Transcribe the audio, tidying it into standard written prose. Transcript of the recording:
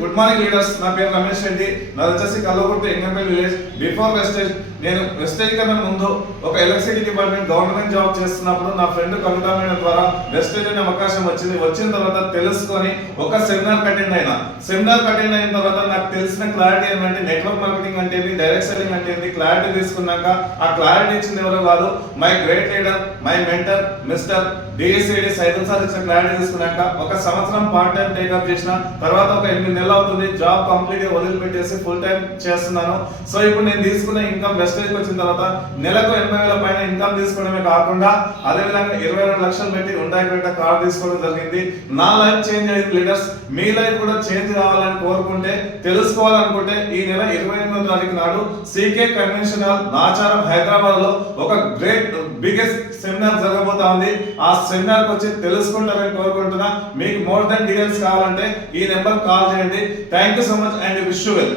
Good morning leaders. నా పేరు రమేష్ రెడ్డి. నాది వచ్చేసి Kalwakurthy Engampalli village. Before Vestige నేను వెస్టేజ్ కన్నా ముందు ఒక ఎలక్ట్రిసిటీ డిపార్ట్మెంట్ గవర్నమెంట్ జాబ్ చేస్తున్నప్పుడు నా ఫ్రెండ్ కవిత మేడం ద్వారా వెస్టేజ్ అనే అవకాశం వచ్చింది. వచ్చిన తర్వాత తెలుసుకొని ఒక సెమినార్ అటెండ్ అయినా. సెమినార్ అటెండ్ అయిన తర్వాత నాకు తెలిసిన క్లారిటీ ఏంటంటే నెట్వర్క్ మార్కెటింగ్ అంటే ఏంటి, డైరెక్ట్ సెల్లింగ్ అంటే ఏంటి, క్లారిటీ తీసుకున్నాక ఆ క్లారిటీ ఇచ్చింది ఎవరో కాదు, my great leader, my mentor mister DSAD Saidul sir ఇచ్చిన క్లారిటీ తీసుకున్నాక ఒక సంవత్సరం పార్ట్ టైం టేకప్ చేసిన తర్వాత ఒక 8 నెలలు అవుతుంది జాబ్ కంప్లీట్ గా వదిలిపెట్టేసి ఫుల్ టైం చేస్తున్నాను. సో ఇప్పుడు నేను తీసుకున్న ఇన్కమ్ వెస్టేజ్ వచ్చిన తర్వాత నెలకు 80,000 పైన ఇన్కమ్ తీసుకోవడమే కాకుండా అదే విధంగా 22 లక్షలు పెట్టి ఉండాయిపేట కార్ తీసుకోవడం జరిగింది. నా లైఫ్ చేంజ్ అయ్యింది లీడర్స్. మీ లైఫ్ కూడా చేంజ్ కావాలని కోరుకుంటే, తెలుసుకోవాలనుకుంటే ఈ నెల 28వ తారీఖు నాడు CK convention hall Nacharam Hyderabad లో ఒక గ్రేట్ బిగ్గెస్ట్ సెమినార్ జరగబోతా ఉంది. ఆ సెమినార్ కి వచ్చి తెలుసుకుంటారని కోరుకుంటున్నా. మీకు మోర్ దెన్ డీటెయిల్స్ కావాలంటే ఈ నెంబర్ కాల్ చేయండి. Thank you so much and wish you well.